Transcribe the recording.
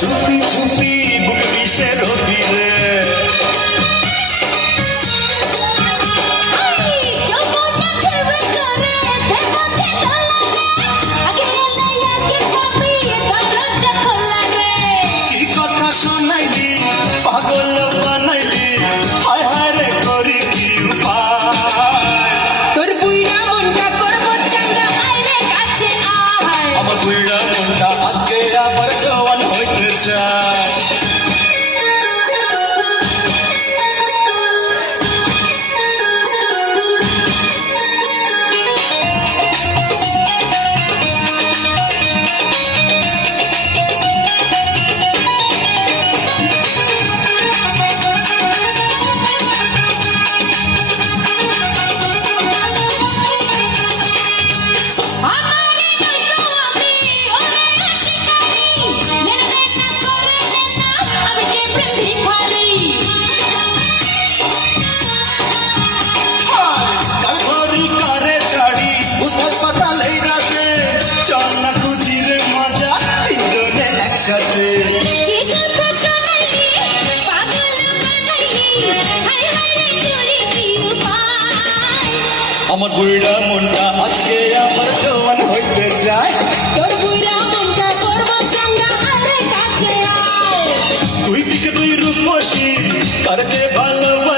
চুপি চুপি বুক বিষে রবি রে কি কথা শোনাইলি পাগল বানাইলি হায় হায় রে করি কি উপায় তোর বুইড়া মনটা করবো চাঙ্গা আইরে কাছে আয় আমার বুইড়া মনটা আজকে আবার জওয়ান হইতে চায় আমার বুইড়া মনটা আজকে আবার জওয়ান হইতে চায় তোর বুইড়া মনটা করবো চাঙ্গা আরে কাছে আয় তুই দিকে তুই রূপসী তার যে ভালোবাসা